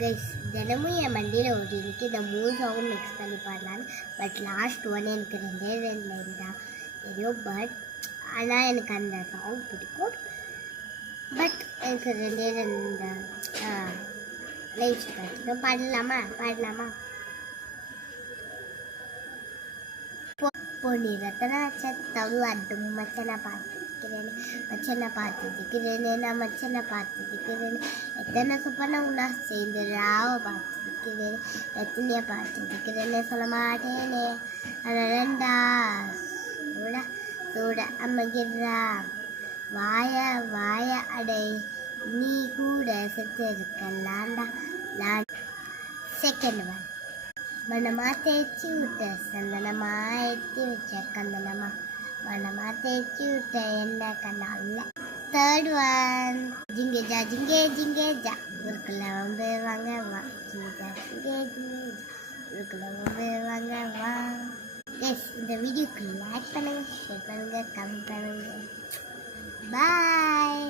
Guys தினமும் என் மண்டியில் ஓடிருக்கு இந்த 3 சாங்கும் mix பண்ணி பாடலான்னு. பட் லாஸ்ட் ஒன் எனக்கு 2 லைன் தான் தெரியும். பட் ஆனால் எனக்கு அந்த சாங் பிடிக்கும். பட் எனக்கு 2 லைஃப் கிடைச்சிடும். பாடலாமா பொன்னி ரத்தனா சத்தம் அட்டும் மச்சனை பார்த்துக்கிறேன் நான் மச்சனை பார்த்துக்கிறேன் எத்தனை சுப்பனை உன்னா சேர்ந்து ராவை பார்த்துக்கிறேன் ரத்தினியை பார்த்துக்கிறேன்னு சொல்ல மாட்டேனே ரெண்டா சூட அம்மகிரா வாய அடை நீ கூட செத்து இருக்கலாண்டா. செகண்ட் ஒன் மனமா தேய்ச்சி விட்ட சந்தனமா ஏற்றி வச்ச கந்தனமா மனமா தேய்ச்சி விட்ட என்ன கண்ணால. தேர்ட் ஒன் ஜிங்கேஜா ஊருக்குள்ள வாங்க வா ஜிங்கேஜா ஊருக்குள்ள வாங்க வா. எஸ் இந்த வீடியோக்கு லைக் பண்ணுங்க, ஷேர் பண்ணுங்க, கமெண்ட் பண்ணுங்க. பாய்.